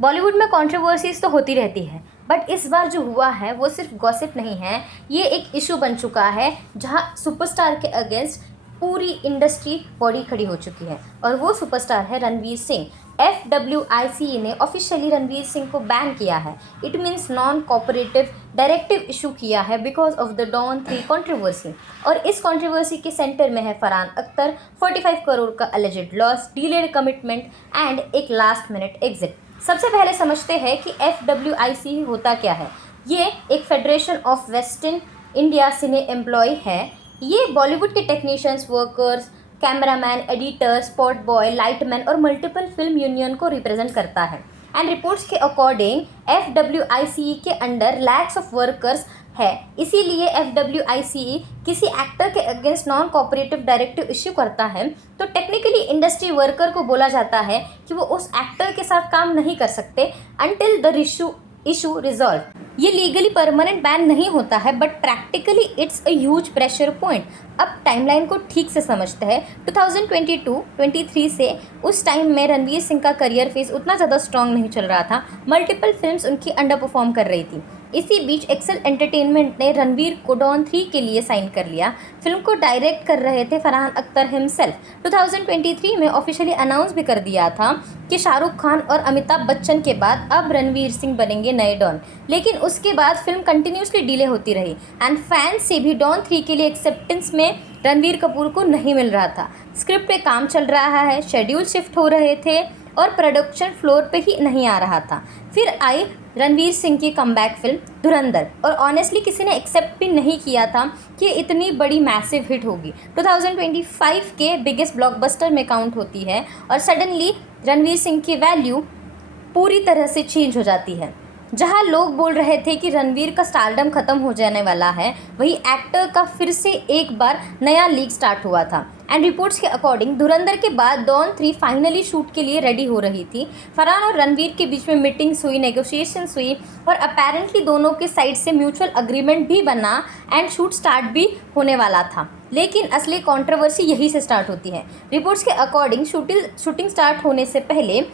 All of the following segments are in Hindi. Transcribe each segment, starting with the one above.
बॉलीवुड में कंट्रोवर्सीज तो होती रहती है, बट इस बार जो हुआ है वो सिर्फ गॉसिप नहीं है, ये एक इशू बन चुका है जहां सुपरस्टार के अगेंस्ट पूरी इंडस्ट्री बॉडी खड़ी हो चुकी है। और वो सुपरस्टार है रणवीर सिंह। FWICE ने ऑफिशियली रणवीर सिंह को बैन किया है। It means non cooperative directive issue किया है because of the Don 3 controversy. और इस कंट्रोवर्सी के सेंटर में है फरहान अख्तर, 45 करोड़ का alleged loss, delayed commitment and एक लास्ट मिनट एग्जिट। सबसे पहले समझते हैं कि FWICE होता क्या है। ये एक federation of western India cine employ है। ये बॉलीवुड के technicians, workers, cameraman, editor, spot boy, lightman और मल्टीपल फिल्म यूनियन को रिप्रेजेंट करता है। एंड रिपोर्ट्स के अकॉर्डिंग FWICE के अंडर लैक्स ऑफ वर्कर्स है। इसीलिए FWICE किसी एक्टर के against non cooperative directive issue करता है तो टेक्निकली इंडस्ट्री वर्कर को बोला जाता है कि वो उस एक्टर के साथ काम नहीं कर सकते अनटिल द इशू रिजॉल्व। ये लीगली परमानेंट बैन नहीं होता है but practically it's a huge pressure point. अब टाइमलाइन को ठीक से समझते हैं। 2022-23 से उस टाइम में रणवीर सिंह का करियर फेज उतना ज़्यादा स्ट्रॉन्ग नहीं चल रहा था। मल्टीपल फिल्म्स उनकी अंडर परफॉर्म कर रही थी। इसी बीच एक्सेल एंटरटेनमेंट ने रणवीर को डॉन 3 के लिए साइन कर लिया। फिल्म को डायरेक्ट कर रहे थे फरहान अख्तर हिमसेल्फ। 2023 में ऑफिशियली अनाउंस भी कर दिया था कि शाहरुख खान और अमिताभ बच्चन के बाद अब रणवीर सिंह बनेंगे नए डॉन। लेकिन उसके बाद फिल्म कंटिन्यूसली डिले होती रही एंड फैंस से भी डॉन 3 के लिए एक्सेप्टेंस में रणवीर कपूर को नहीं मिल रहा था। स्क्रिप्ट पे काम चल रहा है, शेड्यूल शिफ्ट हो रहे थे और प्रोडक्शन फ्लोर पे ही नहीं आ रहा था। फिर आई रणवीर सिंह की कमबैक फिल्म धुरंधर और ऑनेस्टली किसी ने एक्सेप्ट भी नहीं किया था कि इतनी बड़ी मैसिव हिट होगी। 2025 के बिगेस्ट ब्लॉकबस्टर में काउंट होती है और सडनली रणवीर सिंह की वैल्यू पूरी तरह से चेंज हो जाती है। जहां लोग बोल रहे थे कि रणवीर का स्टारडम ख़त्म हो जाने वाला है, वही एक्टर का फिर से एक बार नया लीग स्टार्ट हुआ था। एंड रिपोर्ट्स के अकॉर्डिंग धुरंधर के बाद डॉन 3 फाइनली शूट के लिए रेडी हो रही थी। फरहान और रणवीर के बीच में मीटिंग्स हुई, नेगोशिएशंस हुई और अपेरेंटली दोनों के साइड से म्यूचुअल अग्रीमेंट भी बना एंड शूट स्टार्ट भी होने वाला था। लेकिन असली कंट्रोवर्सी यहीं से स्टार्ट होती है। रिपोर्ट्स के अकॉर्डिंग शूटिंग स्टार्ट होने से पहले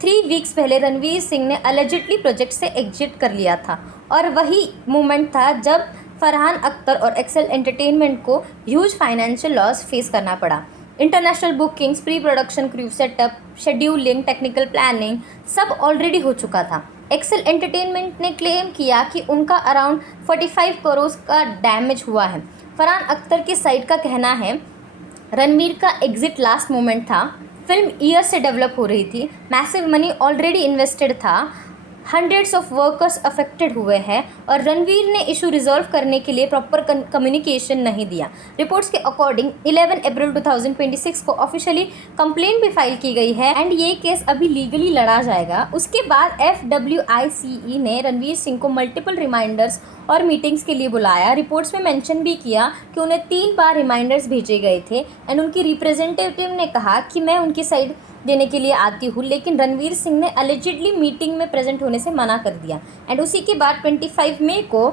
3 वीक्स पहले रणवीर सिंह ने अलेजिडली प्रोजेक्ट से एग्जिट कर लिया था। और वही मोमेंट था जब फरहान अख्तर और एक्सेल एंटरटेनमेंट को ह्यूज फाइनेंशियल लॉस फेस करना पड़ा। International bookings, pre production crew setup, scheduling, technical planning सब ऑलरेडी हो चुका था। एक्सेल एंटरटेनमेंट ने क्लेम किया कि उनका अराउंड 45 करोड़ का डैमेज हुआ है। फरहान अख्तर की साइड का कहना है रणवीर का एग्जिट लास्ट मोमेंट था। फिल्म ईयर से डेवलप हो रही थी, मैसिव मनी ऑलरेडी इन्वेस्टेड था, हंड्रेड्स ऑफ वर्कर्स अफेक्टेड हुए हैं और रणवीर ने इशू रिजॉल्व करने के लिए प्रॉपर कम्युनिकेशन नहीं दिया। रिपोर्ट्स के अकॉर्डिंग 11 अप्रैल 2026 को ऑफिशियली कंप्लेंट भी फाइल की गई है एंड ये केस अभी लीगली लड़ा जाएगा। उसके बाद FWICE ने रणवीर सिंह को मल्टीपल रिमाइंडर्स और मीटिंग्स के लिए बुलाया। रिपोर्ट्स में मेंशन भी किया कि उन्हें 3 बार रिमाइंडर्स भेजे गए थे एंड उनकी रिप्रेजेंटेटिव ने कहा कि मैं उनकी साइड देने के लिए आती हूँ, लेकिन रणवीर सिंह ने अलेजिडली मीटिंग में प्रेजेंट होने से मना कर दिया। एंड उसी के बाद 25 मई को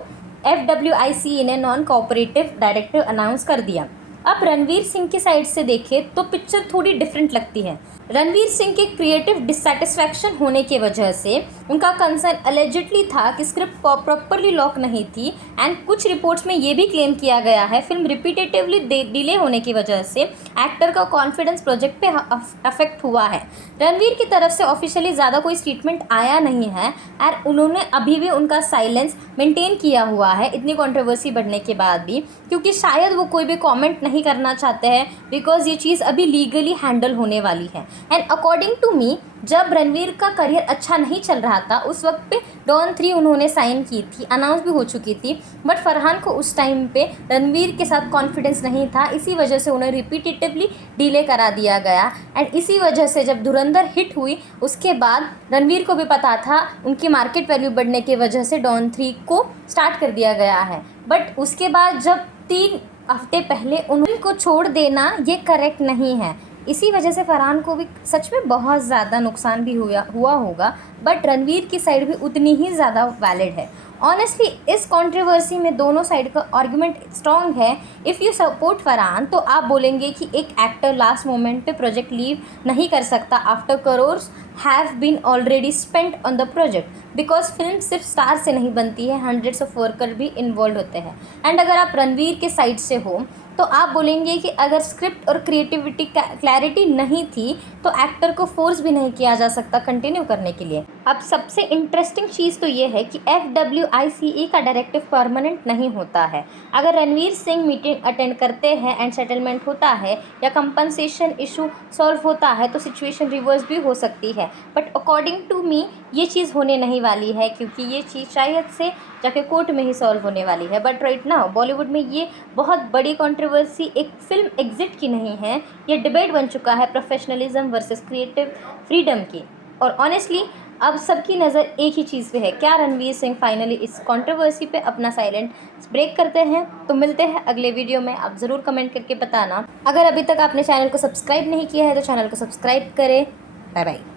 FWICE ने नॉन कोऑपरेटिव डायरेक्टिव अनाउंस कर दिया। अब रणवीर सिंह की साइड से देखें तो पिक्चर थोड़ी डिफरेंट लगती है। रणवीर सिंह के क्रिएटिव डिससेटिस्फैक्शन होने की वजह से उनका कंसर्न अलेजिडली था कि स्क्रिप्ट प्रॉपरली लॉक नहीं थी एंड कुछ रिपोर्ट्स में ये भी क्लेम किया गया है फिल्म रिपीटेटिवली डिले होने की वजह से एक्टर का कॉन्फिडेंस प्रोजेक्ट पे अफेक्ट हुआ है। रणवीर की तरफ से ऑफिशियली ज़्यादा कोई स्टेटमेंट आया नहीं है और उन्होंने अभी भी उनका साइलेंस मेंटेन किया हुआ है इतनी कंट्रोवर्सी बढ़ने के बाद भी, क्योंकि शायद वो कोई भी कमेंट नहीं करना चाहते हैं बिकॉज ये चीज़ अभी लीगली हैंडल होने वाली है। एंड अकॉर्डिंग टू मी, जब रणवीर का करियर अच्छा नहीं चल रहा था उस वक्त पे डॉन 3 उन्होंने साइन की थी, अनाउंस भी हो चुकी थी, बट फरहान को उस टाइम पे रणवीर के साथ कॉन्फिडेंस नहीं था, इसी वजह से उन्हें रिपीटेटिवली डिले करा दिया गया। एंड इसी वजह से जब धुरंधर हिट हुई उसके बाद रणवीर को भी पता था उनकी मार्केट वैल्यू बढ़ने की वजह से डॉन 3 को स्टार्ट कर दिया गया है। बट उसके बाद जब 3 हफ्ते पहले उनको छोड़ देना ये करेक्ट नहीं है। इसी वजह से फरहान को भी सच में बहुत ज़्यादा नुकसान भी हुआ होगा, बट रणवीर की साइड भी उतनी ही ज़्यादा वैलिड है। ऑनेस्टली इस कंट्रोवर्सी में दोनों साइड का आर्गुमेंट स्ट्रॉन्ग है। इफ़ यू सपोर्ट फरहान तो आप बोलेंगे कि एक एक्टर लास्ट मोमेंट पे प्रोजेक्ट लीव नहीं कर सकता after crores have been already spent on the project, because film सिर्फ स्टार से नहीं बनती है, हंड्रेड्स ऑफ वर्कर भी इन्वॉल्व होते हैं। एंड अगर आप रणवीर के साइड से हो तो आप बोलेंगे कि अगर स्क्रिप्ट और क्रिएटिविटी क्लैरिटी नहीं थी तो एक्टर को फोर्स भी नहीं किया जा सकता कंटिन्यू करने के लिए। अब सबसे इंटरेस्टिंग चीज़ तो ये है कि FWICE का डायरेक्टिव परमानेंट नहीं होता है। अगर रणवीर सिंह मीटिंग अटेंड करते हैं एंड सेटलमेंट होता है या कंपनसेशन इशू सॉल्व होता है तो सिचुएशन रिवर्स भी हो सकती है, बट अकॉर्डिंग टू मी ये चीज़ होने नहीं वाली है, क्योंकि ये चीज़ शायद से जाके कोर्ट में ही सॉल्व होने वाली है। बट राइट नाउ बॉलीवुड में ये बहुत बड़ी कंट्रोवर्सी एक फिल्म एग्जिट की नहीं है, ये डिबेट बन चुका है प्रोफेशनलिज्म वर्सेस क्रिएटिव फ्रीडम की। और ऑनेस्टली अब सबकी नज़र एक ही चीज़ पे है, क्या रणवीर सिंह फाइनली इस कंट्रोवर्सी पे अपना साइलेंट ब्रेक करते हैं। तो मिलते हैं अगले वीडियो में, आप ज़रूर कमेंट करके बताना। अगर अभी तक आपने चैनल को सब्सक्राइब नहीं किया है तो चैनल को सब्सक्राइब करें। Bye bye.